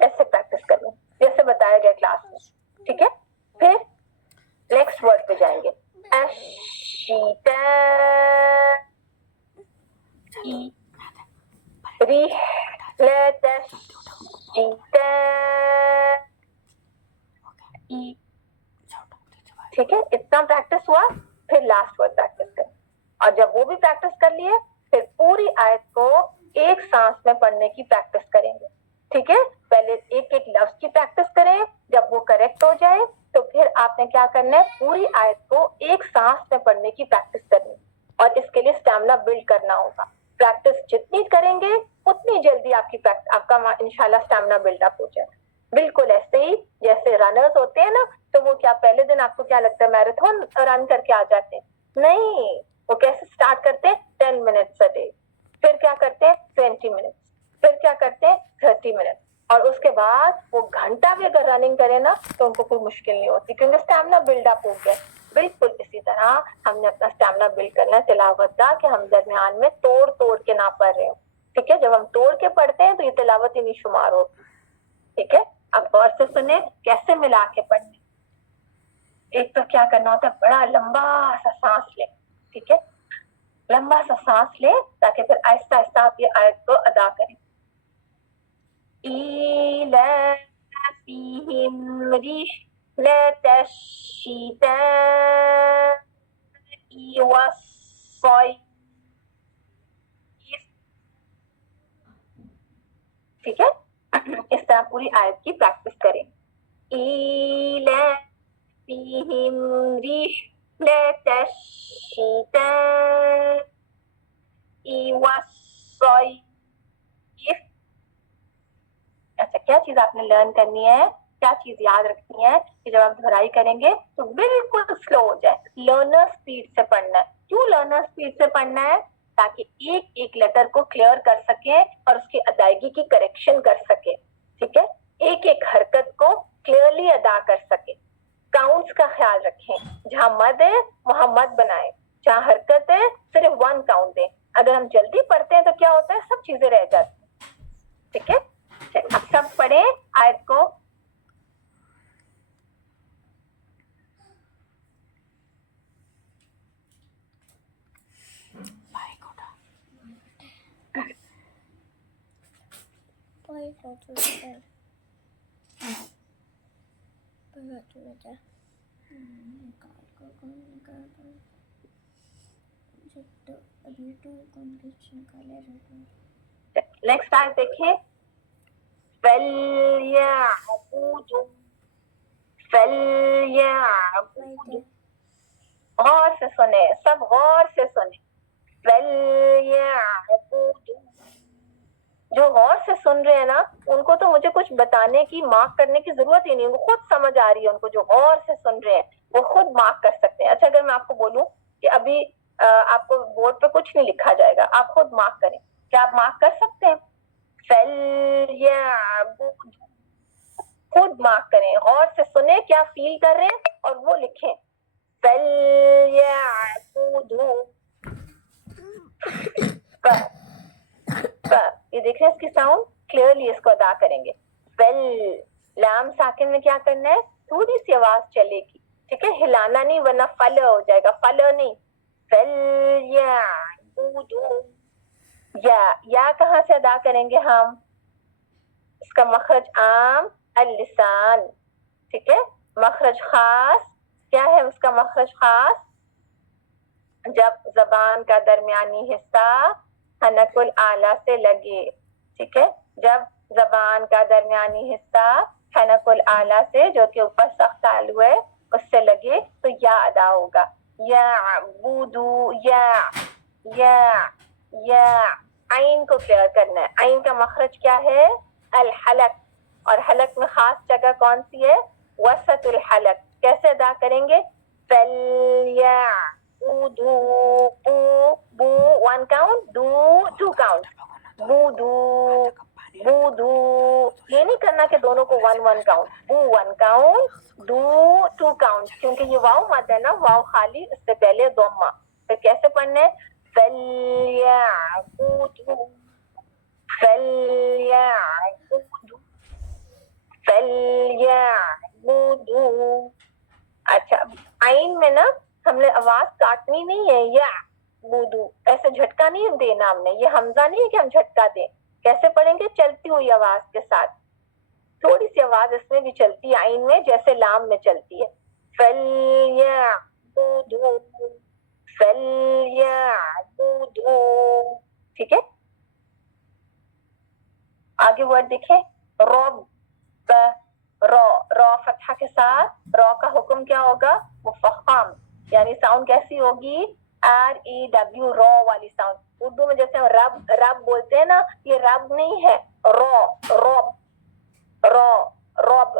ऐसे प्रैक्टिस करनी जैसे बताया गया क्लास में। ठीक है, फिर नेक्स्ट वर्ड पे जाएंगे। ठीक है, इतना प्रैक्टिस हुआ, फिर लास्ट वर्ड प्रैक्टिस करें। और जब वो भी प्रैक्टिस कर लिए, फिर पूरी आयत को एक सांस में पढ़ने की प्रैक्टिस करेंगे। ठीक है, पहले एक एक लफ्ज की प्रैक्टिस करें, जब वो करेक्ट हो जाए तो फिर आपने क्या करना है, पूरी आयत को एक सांस में पढ़ने की प्रैक्टिस करनी, और इसके लिए स्टैमिना बिल्ड करना होगा। प्रैक्टिस जितनी करेंगे उतनी जल्दी आपका इंशाल्लाह स्टैमिना बिल्डअप हो जाए। बिल्कुल ऐसे ही जैसे रनर्स होते हैं ना, तो वो क्या पहले दिन आपको क्या लगता है मैराथन रन करके आ जाते हैं? नहीं, वो कैसे स्टार्ट करते हैं? 10 मिनट्स अ डे, फिर क्या करते हैं 20 मिनट्स, फिर क्या करते हैं 30 मिनट्स, और उसके बाद वो घंटा भी अगर रनिंग करे ना तो उनको कोई मुश्किल नहीं होती, क्योंकि स्टैमिना बिल्डअप हो गया। बिल्कुल इसी तरह हमने अपना स्टैमिना बिल्ड करना है तिलावत का, कि हम दरमियान में तोड़ तोड़ के ना पढ़ रहे हो। ठीक है, जब हम तोड़ के पढ़ते हैं तो ये तिलावत ही नहीं शुमार होती। ठीक है, अब गौर से सुने कैसे मिला के पढ़ने। एक तो क्या करना होता है, बड़ा लंबा सा सांस ले। ठीक है, लंबा सा सांस ले ताकि फिर आहिस्ता आहिस्ता आप ये आयत को अदा करें। ठीक है, इस तरह पूरी आयत की प्रैक्टिस करें। अच्छा, क्या चीज आपने लर्न करनी है, क्या चीज याद रखनी है कि जब आप दोहराई करेंगे तो बिल्कुल स्लो हो जाए। लर्नर स्पीड से पढ़ना है। क्यों लर्नर स्पीड से पढ़ना है? ताकि एक एक लेटर को क्लियर कर सके और उसकी अदायगी की करेक्शन कर सके। ठीक है, एक एक हरकत को क्लियरली अदा कर सके। काउंट्स का ख्याल रखें, जहां मद है वहां मद बनाए, जहां हरकत है सिर्फ 1 काउंट दें। अगर हम जल्दी पढ़ते हैं तो क्या होता है, सब चीजें रह जाती हैं। ठीक है, अब सब पढ़े आयत को। नेक्स्ट आयत देखिए, फलयअबुदू, गौर से सुने, सब गौर से सुने, फलयअबुदू। जो गौर से सुन रहे हैं ना, उनको तो मुझे कुछ बताने की, मार्क करने की जरूरत ही नहीं, वो खुद समझ आ रही है उनको। जो गौर से सुन रहे हैं वो खुद मार्क कर सकते हैं। अच्छा, अगर मैं आपको बोलूं कि अभी आपको बोर्ड पे कुछ नहीं लिखा जाएगा, आप खुद मार्क करें, क्या आप मार्क कर सकते हैं? फलयअबुदू, खुद मार्क करें, गौर से सुने क्या फील कर रहे हैं और वो लिखें। फलयअबुदू, ये देख रहे हैं इसकी साउंड, क्लियरली इसको अदा करेंगे। फल, लाम साकिन में क्या करना है, थोड़ी सी आवाज चलेगी, ठीक है, हिलाना नहीं वरना फल हो जाएगा, फल नहीं। फलयअबुदू, या कहाँ से अदा करेंगे हम? इसका मखरज आम अल-लिसान, ठीक है। मखरज खास क्या है उसका मखरज खास? जब जबान का दरमियानी हिस्सा हनकुल आला से लगे, ठीक है, जब जबान का दरमियानी हिस्सा हनकुल आला से, जो कि ऊपर सख्त तालु है, उससे लगे तो या अदा होगा। यअबुदू, या आइन को क्लियर करना है। आइन का मखरज क्या है? अल हलक, और हलक में खास जगह कौन सी है? वसतुल हलक। कैसे अदा करेंगे? फलयअबुदू, बू, बू वन काउंट, दू टू काउंट, बूदू, बूदू। ये नहीं करना कि दोनों को वन वन काउंट, बू वन काउंट, दू टू काउंट, क्योंकि ये वाव मत है ना, वाव खाली, इससे पहले दोम्मा। फिर कैसे पढ़ने? फलयअबुदू, फलयअबुदू, फलयअबुदू। अच्छा, आइन में ना हमने आवाज काटनी नहीं है, या बूदू ऐसे झटका नहीं देना हमने, ये हमजा नहीं है कि हम झटका दें। कैसे पढ़ेंगे? चलती हुई आवाज के साथ, थोड़ी सी आवाज इसमें भी चलती है आइन में, जैसे लाम में चलती है। फलयअबुदू, फलयअबुदू, ठीक है। आगे वर्ड देखें, रब, रॉ, रॉ फतहा के साथ, रॉ का हुक्म क्या होगा? मुफख्खम, यानी साउंड कैसी होगी? REW, रॉ वाली साउंड। उर्दू में जैसे हम रब रब बोलते हैं ना, ये रब नहीं है, रॉ, रॉब, रॉ, रॉब,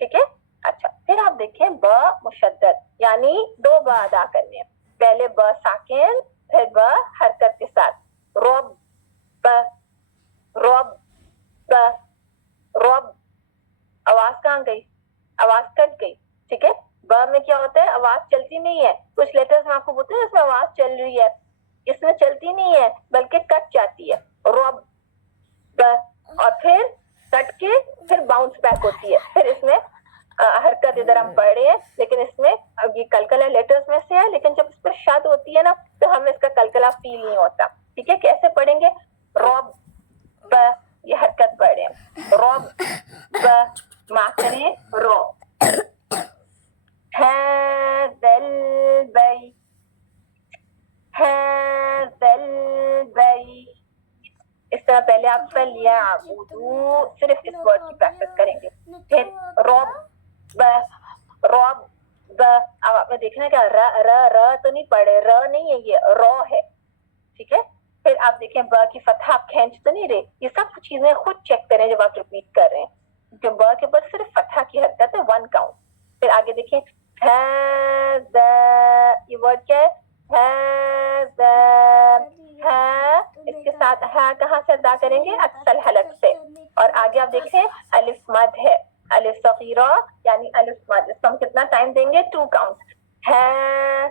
ठीक है। अच्छा, फिर आप देखें ब मुशद्दद, यानी दो ब अदा करने हैं, पहले ब साकिन, फिर ब हरकत के साथ। रॉब, रॉब, रॉब। आवाज कहाँ गई? आवाज कट गई, ठीक है। ब में क्या होता है? आवाज चलती नहीं है। कुछ लेटर्स में आपको बोलते हैं इसमें आवाज चल रही है, इसमें चलती नहीं है बल्कि कट जाती है, रॉब, और फिर कट के फिर बाउंस बैक होती है। फिर इसमें हरकत इधर हम पढ़ रहे हैं, लेकिन इसमें अब ये कलकला लेटर्स में से है, लेकिन जब इस पर शद होती है ना, तो हमें इसका कलकला फील नहीं होता, ठीक है। कैसे पढ़ेंगे? रॉब, ये हरकत पढ़ रहे हैं, रॉब, माँ करें रो, हाज़ल बैत, हाज़ल बैत। इस तरह पहले आप फलयअबुदू सिर्फ इस वर्ड की प्रैक्टिस करेंगे। फिर रॉब, रॉब, अब आपने देखना क्या र र र तो नहीं पढ़े, र नहीं है, ये रॉ है, ठीक है। फिर आप देखें ब की फतहा आप खींच तो नहीं रहे, ये सब चीजें खुद चेक करें जब आप रिपीट कर रहे हैं, क्योंकि ब के ऊपर सिर्फ फतहा की हरकत है, वन काउंट। फिर आगे देखें हाज़ा, ये वर्ड क्या है? हाज़ा, हा, इसके साथ हा कहाँ से अदा करेंगे? अक्सल हलक से। और आगे आप देखें अलिफ मद है, अलिफ सगीरा यानी अलिफ मद, इसको हम कितना टाइम देंगे? 2 काउंट, है,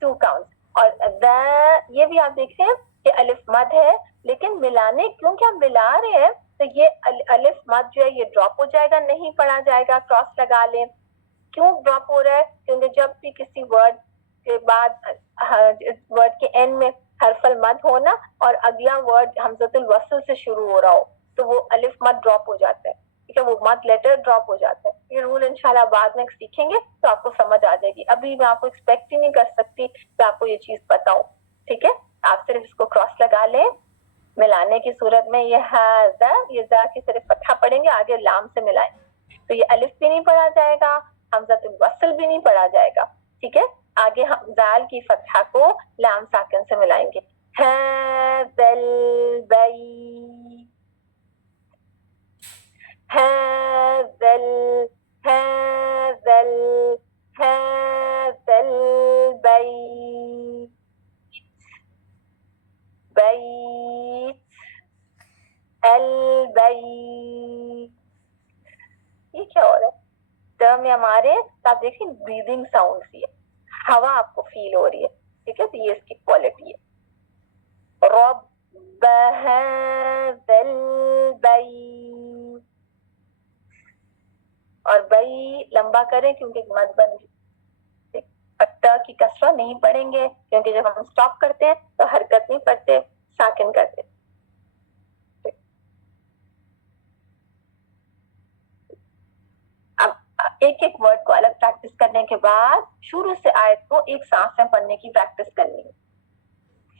टू काउंट। और द, ये भी आप देख रहे हैं कि अलिफ मद है, लेकिन मिलाने, क्योंकि हम मिला रहे हैं तो ये अलिफ मद जो है ये ड्रॉप हो जाएगा, नहीं पढ़ा जाएगा, क्रॉस लगा लें। क्यों ड्रॉप हो रहा है? क्योंकि जब भी किसी वर्ड के बाद वर्ड के एंड में हरफल मद हो ना, और अगला वर्ड हमजतुल वसल से शुरू हो रहा हो, तो वो अलिफ मद ड्रॉप हो जाता है, ठीक है, वो मद लेटर ड्रॉप हो जाता है। ये रूल इंशाल्लाह बाद में सीखेंगे तो आपको समझ आ जाएगी, अभी मैं आपको एक्सपेक्ट ही नहीं कर सकती कि आपको ये चीज बताऊं, ठीक है। आप सिर्फ इसको क्रॉस लगा लें, मिलाने की सूरत में ये हाज़ा, ये जा की सिर्फ फतहा पढ़ेंगे, आगे लाम से मिलाएं, तो ये अलिफ भी नहीं पढ़ा जाएगा, हमज़तुल वस्ल भी नहीं पढ़ा जाएगा, ठीक है। आगे हम जाल की फतहा को लाम साकिन से मिलाएंगे, हाज़ल बैत, हाज़ल, हाज़ल, हाज़ल बैत, बैत, अल बैत। ये क्या हो रहा है टर्म में हमारे, तो आप देखिए ब्रीदिंग साउंड सी है, हवा आपको फील हो रही है, ठीक है। तो ये इसकी क्वालिटी है। रब्ब हाज़ल बैत, और बई लंबा करें क्योंकि मद बन, अत्ता की कसरा नहीं पढ़ेंगे क्योंकि जब हम स्टॉप करते हैं तो हरकत नहीं पढ़ते, साकिन करते। अब एक एक वर्ड को अलग प्रैक्टिस करने के बाद शुरू से आयत को एक सांस में पढ़ने की प्रैक्टिस करनी है।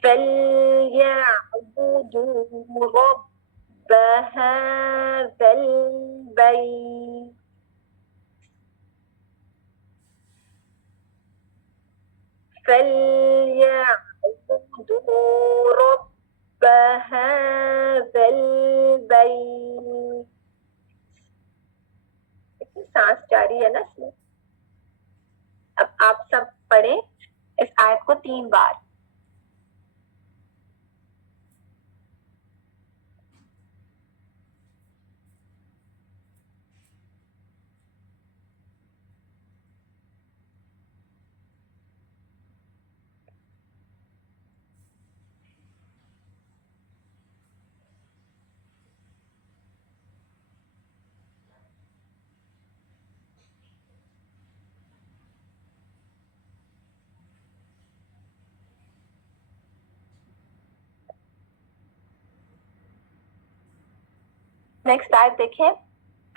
फलयअबुदू रब्ब हाज़ल बैत, फलयअबुदू रब्ब हाज़ल बैत। सांस जारी है ना इसमें। अब आप सब पढ़ें इस आयत को 3 बार। नेक्स्ट आयत देखें,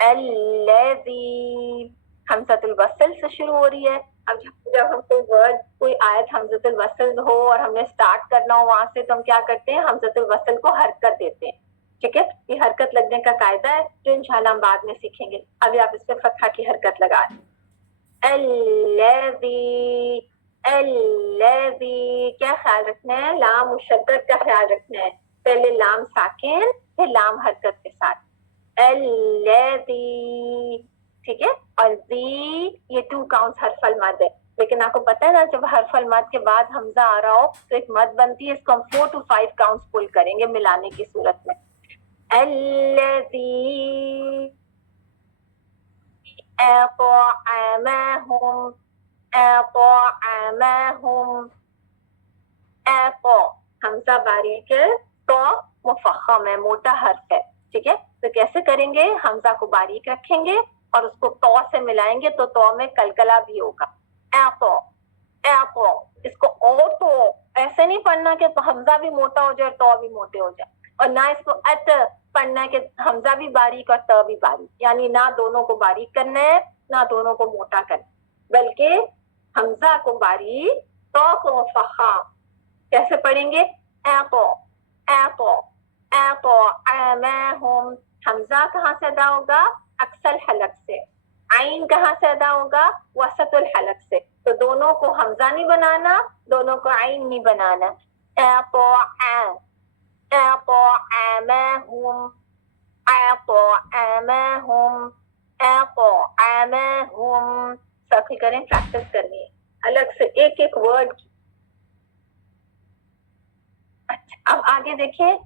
अल्लज़ी हमज़तुल वस्ल से शुरू हो रही है। अब जब हम कोई वर्ड कोई आयत हमज़तुल वस्ल हो और हमने स्टार्ट करना हो वहां से, तो हम क्या करते हैं, हमज़तुल वस्ल को हरकत देते हैं, ठीक है। ये हरकत लगने का कायदा है जो इंशाल्लाह हम बाद में सीखेंगे। अभी आप इस पे फतहा की हरकत लगा दें, अल्लज़ी, अल्लज़ी। क्या ख्याल रखना है, लाम मुशद्दद का ख्याल रखना है, पहले लाम साकिन फिर लाम हरकत के साथ, अल्लज़ी, ठीक है। और जी ये 2 काउंट्स हरफल मद है, लेकिन आपको पता है ना जब हरफल मद के बाद हमजा आ रहा हो तो एक मद बनती है, इसको हम 4 to 5 काउंट्स पुल करेंगे मिलाने की सूरत में। अल्लज़ी अतअमहुम, अतअमहुम, अतो हमजा बारीक है, तो मुफख्खम है, मोटा हर्फ है, ठीक है। तो कैसे करेंगे, हमजा को बारीक रखेंगे और उसको तो से मिलाएंगे तो तो में कलकला भी होगा। अतो, अतो, इसको ओ तो ऐसे नहीं पढ़ना कि तो हमजा भी मोटा हो जाए तो भी मोटे हो जाए, और ना इसको अत पढ़ना कि हमजा भी बारीक और त भी बारीक, यानी ना दोनों को बारीक करना है ना दोनों को मोटा करना, बल्कि हमजा को बारीक तो को मुफख्खम। कैसे पढ़ेंगे, एपो, एपो, एपो अमहुम। हमजा कहाँ से अदा होगा, अक्सल हलक से। आइन कहाँ से अदा होगा, वसतुल हलक से। तो दोनों को हमजा नहीं बनाना, दोनों को आइन नहीं बनाना। एपो एपो अमहुम, एपो अमहुम, एपो अमहुम। सर्किल करें, प्रैक्टिस करनी है अलग से एक एक वर्ड की। अब आगे देखिए,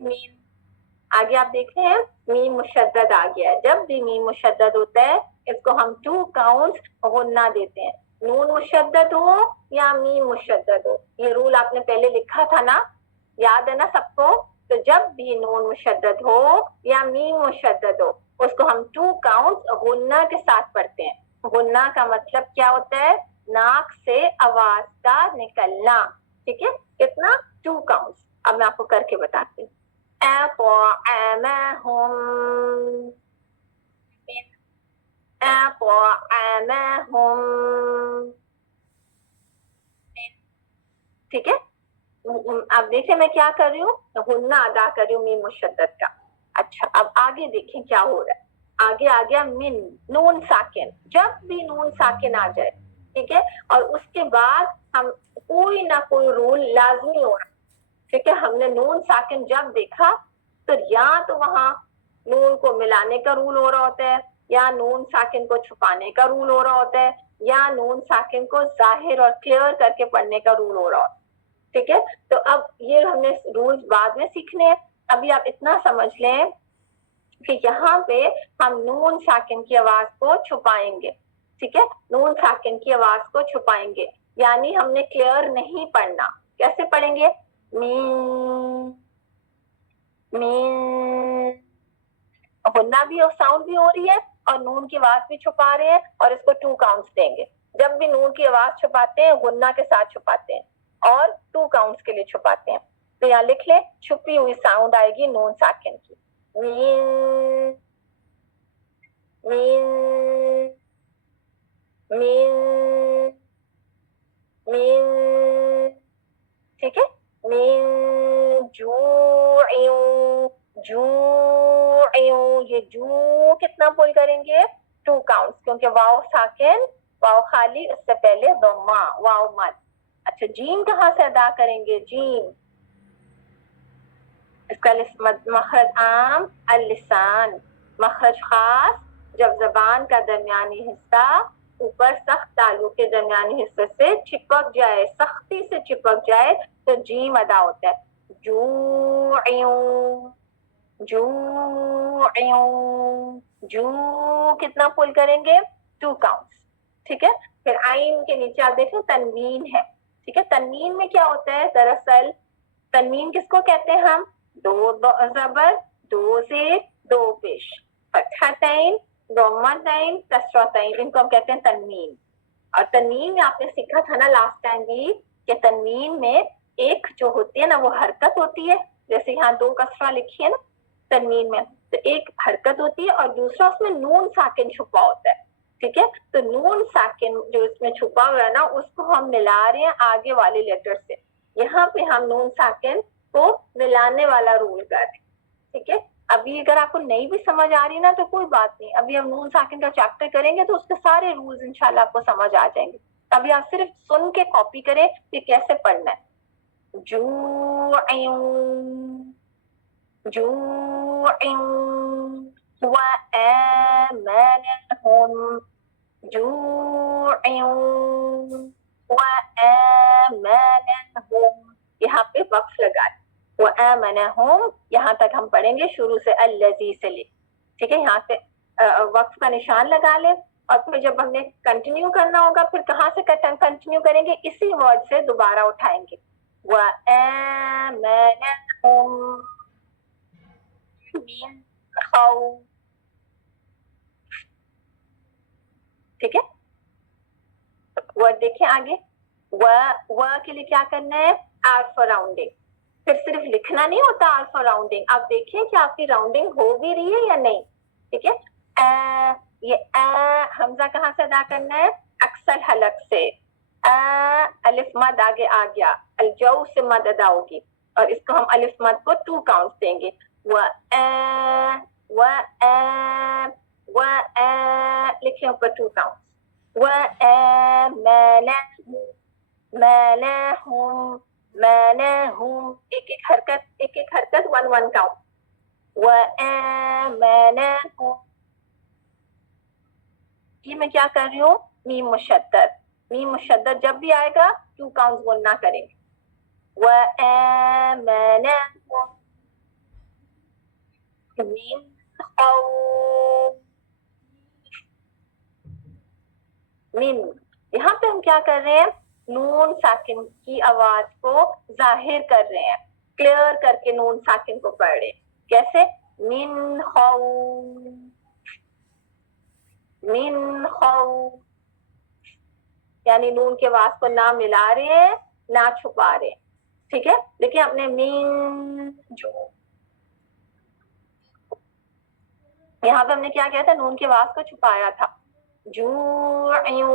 मीम, आगे आप देख रहे हैं मीम मुशद्दद आ गया है। जब भी मीम मुशद्दद होता है इसको हम 2 काउंट्स गुन्ना देते हैं, नून मुशद्दद हो या मीम मुशद्दद हो। ये रूल आपने पहले लिखा था ना, याद है ना सबको। तो जब भी नून मुशद्दद हो या मीम मुशद्दद हो उसको हम 2 काउंट्स गुन्ना के साथ पढ़ते हैं। गुन्ना का मतलब क्या होता है, नाक से आवाज का निकलना, ठीक है। कितना, 2 काउंट्स। अब मैं आपको करके बताती हूँ, أطعمهم من أطعمهم, ठीक है। अब देखिए मैं क्या कर रही हूँ, गुन्ना अदा कर रही हूँ मीम मुशद्दद का। अच्छा अब आगे देखें क्या हो रहा है। आगे आ गया मिन, नून साकिन। जब भी नून साकिन आ जाए, ठीक है, और उसके बाद हम कोई ना कोई रूल लाजमी हो रहा है, ठीक है। हमने नून साकिन जब देखा तो या तो वहां नून को मिलाने का रूल हो रहा होता है, या नून साकिन को छुपाने का रूल हो रहा होता है, या नून साकिन को जाहिर और क्लियर करके पढ़ने का रूल हो रहा होता है, ठीक है। तो अब ये हमने रूल्स बाद में सीखने हैं। अभी आप इतना समझ लें कि यहाँ पे हम नून साकिन की आवाज को छुपाएंगे, ठीक है, नून साकिन की आवाज को छुपाएंगे, यानी हमने क्लियर नहीं पढ़ना। कैसे पढ़ेंगे? मीन, मीन, गुन्ना भी और साउंड भी हो रही है और नून की आवाज भी छुपा रहे हैं, और इसको 2 काउंट्स देंगे। जब भी नून की आवाज छुपाते हैं गुन्ना के साथ छुपाते हैं और 2 काउंट्स के लिए छुपाते हैं। तो यहाँ लिख ले, छुपी हुई साउंड आएगी नून साकिन की, मीन, मीन, मीन, मीन, ठीक है। मीन जूइयू, जूइयू, ये जू कितना पुल करेंगे? 2 काउंट्स, क्योंकि वाव साकिन, वाव खाली, उससे पहले दम्मा, वाव मद। अच्छा जीम कहाँ से अदा करेंगे? जीम इसका मखरज आम अल-लिसान, मखरज खास जब जबान का दरमियानी हिस्सा ऊपर सख्त तालु के दरमियानी हिस्से से चिपक जाए, सख्ती से चिपक जाए, तो जीम अदा होता है। जू, जू, जू कितना पुल करेंगे? 2 काउंट्स, ठीक है। फिर आइन के नीचे आप देखो तनवीन है, ठीक है। तनवीन में क्या होता है? दरअसल तनवीन किसको कहते हैं हम? 2 जबर, 2 जेर, 2 पेश, फतहतैन, दम्मतैन, कसरतैन, इनको हम कहते हैं तनवीन। और तनवीन में आपने सीखा था ना लास्ट टाइम भी कि तनवीन में एक जो होती है ना वो हरकत होती है, जैसे यहाँ 2 कसरा लिखी है ना तनवीन में, तो एक हरकत होती है और दूसरा उसमें नून साकिन छुपा होता है, ठीक है। तो नून साकिन जो इसमें छुपा हुआ है ना उसको हम मिला रहे हैं आगे वाले लेटर से। यहाँ पे हम नून साकिन को मिलाने वाला रूल कर रहे हैं, ठीक है। अभी अगर आपको नहीं भी समझ आ रही ना तो कोई बात नहीं, अभी हम नून साकिन का चैप्टर करेंगे तो उसके सारे रूल्स इंशाल्लाह आपको समझ आ जाएंगे। अभी आप सिर्फ सुन के कॉपी करें कि कैसे पढ़ना है। जूइयू, जूइयू, वआमनहुम, जूइयू, वआमनहुम, यहाँ पे वक्फ लगा दें। वआमनहुम यहाँ तक हम पढ़ेंगे शुरू से अल्लज़ी से ले, ठीक है। यहाँ से वक्फ का निशान लगा ले, और फिर जब हमने कंटिन्यू करना होगा फिर कहाँ से कंटिन्यू करेंगे? इसी वर्ड से दोबारा उठाएंगे। वआमनहुम मिन खौफ, ठीक है। वर्ड देखिए आगे, व के लिए क्या करना है? Alpha rounding. फिर सिर्फ लिखना नहीं होता अल्फा राउंडिंग, आप देखिए कि आपकी राउंडिंग हो भी रही है या नहीं, ठीक है। ये हमजा कहाँ से अदा करना है? अक्सर हलक से। अलिफ मद आगे आ गया, अलजौ से मद अदा होगी, और इसको हम अलिफ मद को 2 काउंट्स देंगे। लिखे ऊपर 2 काउंट्स। मनहुम, मनहुम, एक एक हरकत 1 1 काउंट। वआमनहुम, ये मैं क्या कर रही हूँ? मीम मुशद्दद, मीम मुशद्दद जब भी आएगा 2 काउंट्स बोलना करेंगे। वआमनहुम मिन खौफ, मिन, यहाँ पे हम क्या कर रहे हैं? नून साकिन की आवाज को जाहिर कर रहे हैं, क्लियर करके नून साकिन को पढ़ रहे हैं। कैसे? मिन खौफ, मिन खौफ, यानी नून के आवाज को ना मिला रहे हैं ना छुपा रहे हैं, ठीक है। देखिए अपने मिन जो, यहाँ पे हमने क्या किया था? नून की आवाज को छुपाया था। जूइयू,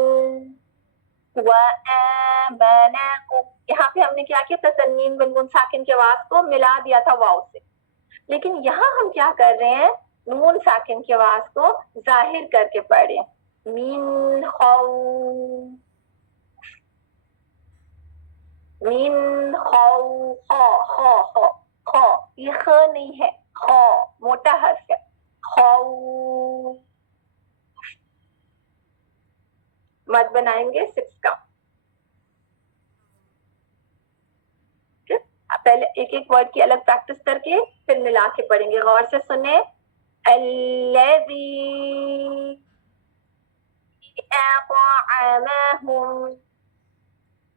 वआमनहुम, यहाँ पे हमने क्या किया था, तन्वीन गुनगुन साकिन की आवाज को मिला दिया था वाव से, लेकिन यहाँ हम क्या कर रहे हैं, नून साकिन की आवाज को जाहिर करके पढ़ रहे हैं। मीन खौफ, मीन खौफ, खौ खौ खौ खौ, ये ख नहीं है, खौ मोटा हर्फ है, खौफ। मत बनाएंगे 6 का। पहले एक एक वर्ड की अलग प्रैक्टिस करके फिर मिला के पढ़ेंगे, गौर से सुने। अल्लज़ी अतअमहुम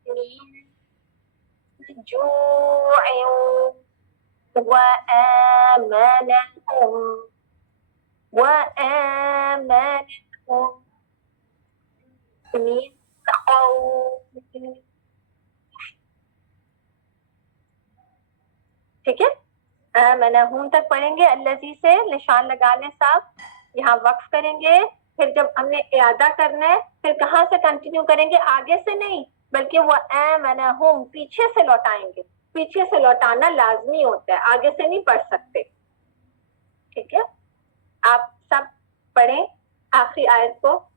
मिन जूइन वआमनहुम मिन खौफ। ठीक है, आमनहुम तक पढ़ेंगे, अल्लज़ी से निशान लगा लें साहब, यहाँ वक्फ करेंगे, फिर जब हमने इयादा करना है फिर कहाँ से कंटिन्यू करेंगे, आगे से नहीं बल्कि वो आमनहुम पीछे से लौटाएंगे, पीछे से लौटाना लाजमी होता है, आगे से नहीं पढ़ सकते। ठीक है, आप सब पढ़ें आखिरी आयत को।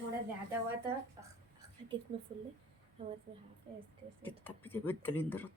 थोड़ा ज़्यादा हुआ था कितने फुल है تتبدل يندرط